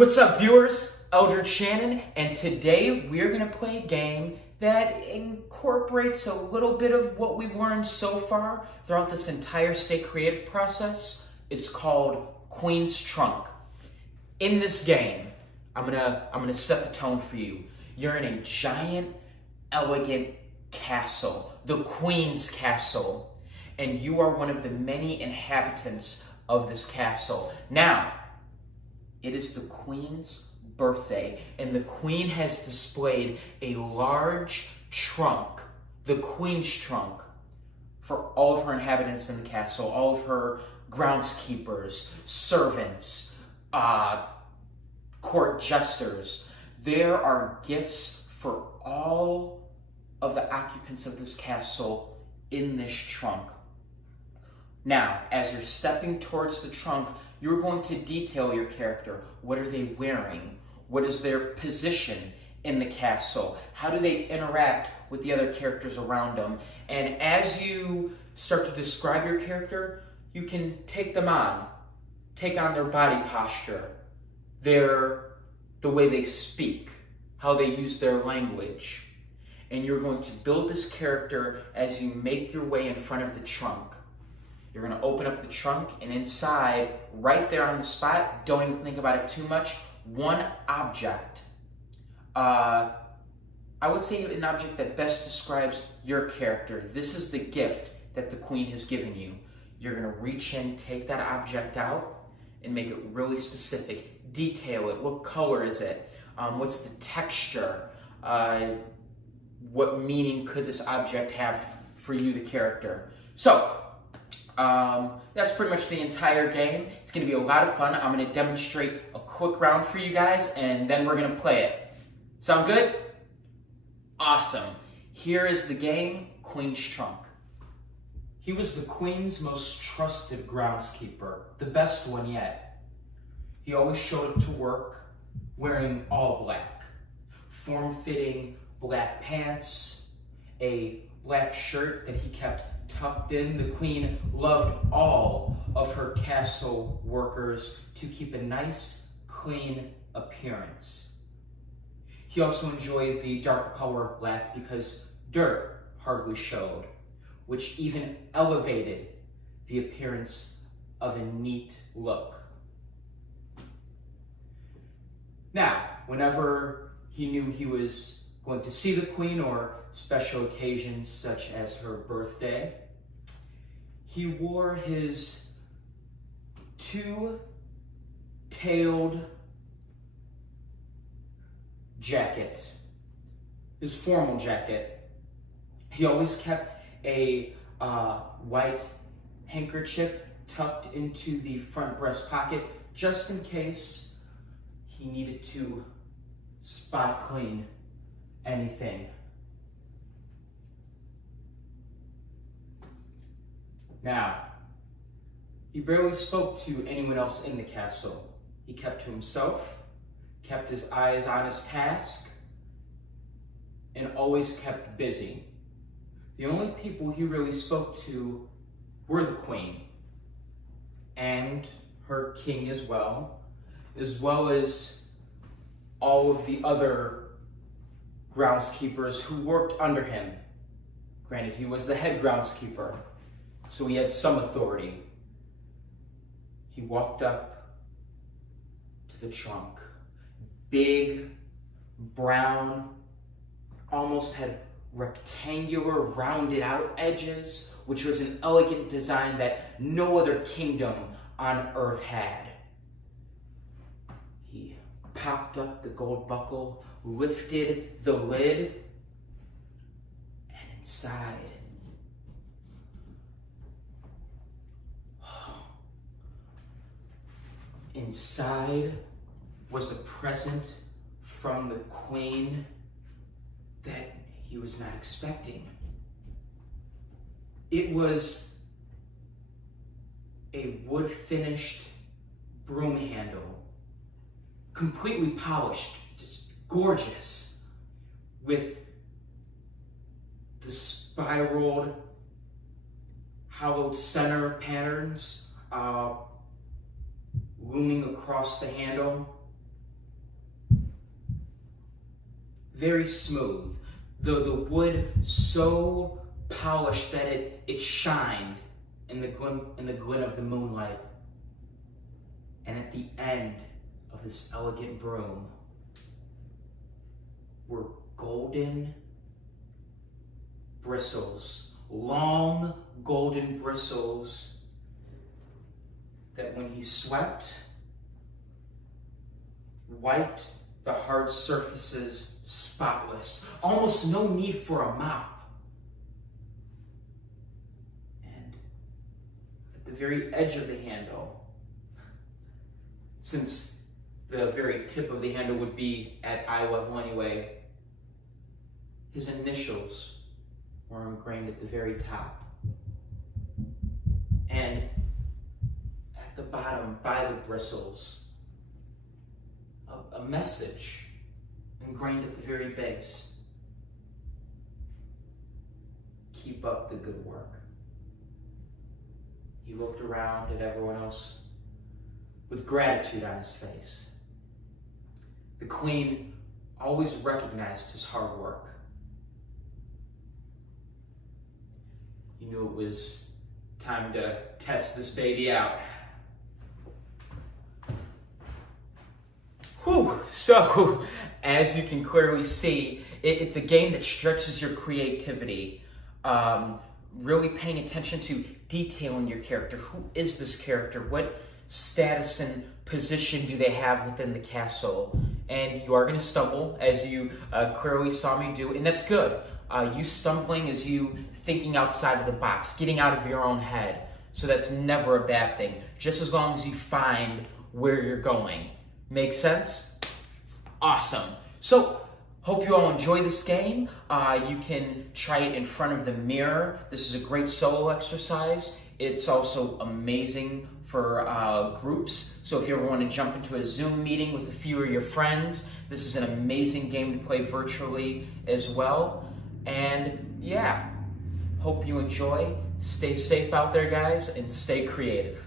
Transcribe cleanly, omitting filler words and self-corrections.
What's up, viewers? Eldred Shannon, and today we're going to play a game that incorporates a little bit of what we've learned so far throughout this entire Stay Creative process. It's called Queen's Trunk. In this game, I'm gonna set the tone for you. You're in a giant, elegant castle, the Queen's Castle, and you are one of the many inhabitants of this castle. Now, it is the Queen's birthday, and the Queen has displayed a large trunk, the Queen's trunk, for all of her inhabitants in the castle, all of her groundskeepers, servants, court jesters. There are gifts for all of the occupants of this castle in this trunk. Now, as you're stepping towards the trunk, you're going to detail your character. What are they wearing? What is their position in the castle? How do they interact with the other characters around them? And as you start to describe your character, you can take them on. Take on their body posture, the way they speak, how they use their language. And you're going to build this character as you make your way in front of the trunk. You're going to open up the trunk, and inside, right there on the spot, don't even think about it too much, one object. I would say an object that best describes your character. This is the gift that the Queen has given you. You're going to reach in, take that object out, and make it really specific. Detail it. What color is it? What's the texture? What meaning could this object have for you, the character? So, that's pretty much the entire game. It's going to be a lot of fun. I'm going to demonstrate a quick round for you guys, and then we're going to play it. Sound good? Awesome. Here is the game, Queen's Trunk. He was the Queen's most trusted groundskeeper, the best one yet. He always showed up to work wearing all black, form-fitting black pants, a black shirt that he kept tucked in. The Queen loved all of her castle workers to keep a nice, clean appearance. He also enjoyed the darker color of black because dirt hardly showed, which even elevated the appearance of a neat look. Now, whenever he knew he was going to see the Queen or special occasions such as her birthday, he wore his two-tailed jacket, his formal jacket. He always kept a white handkerchief tucked into the front breast pocket just in case he needed to spot clean anything. Now, he barely spoke to anyone else in the castle. He kept to himself, kept his eyes on his task, and always kept busy. The only people he really spoke to were the Queen and her king as well as all of the other groundskeepers who worked under him. Granted, he was the head groundskeeper, so he had some authority. He walked up to the trunk. Big, brown, almost had rectangular, rounded out edges, which was an elegant design that no other kingdom on earth had. He popped up the gold buckle, lifted the lid, and inside was a present from the Queen that he was not expecting. It was a wood-finished broom handle, completely polished, just gorgeous, with the spiraled, hollowed center patterns looming across the handle. very smooth. The wood so polished that it shined in the glint of the moonlight. And at the end of this elegant broom were golden bristles, long golden bristles that when he swept, wiped the hard surfaces spotless. Almost no need for a mop. And at the very edge of the handle, since the very tip of the handle would be at eye level anyway, his initials were ingrained at the very top. And at the bottom, by the bristles, a message ingrained at the very base. Keep up the good work. He looked around at everyone else with gratitude on his face. The Queen always recognized his hard work. He knew it was time to test this baby out. Whew. So, as you can clearly see, it's a game that stretches your creativity. Really paying attention to detail in your character. Who is this character? What status and position do they have within the castle? And you are going to stumble, as you clearly saw me do, and that's good. You stumbling is you thinking outside of the box, getting out of your own head. So that's never a bad thing, just as long as you find where you're going. Make sense? Awesome. So, hope you all enjoy this game. You can try it in front of the mirror. This is a great solo exercise. It's also amazing for groups. So if you ever want to jump into a Zoom meeting with a few of your friends, this is an amazing game to play virtually as well. And yeah, hope you enjoy. Stay safe out there, guys, and stay creative.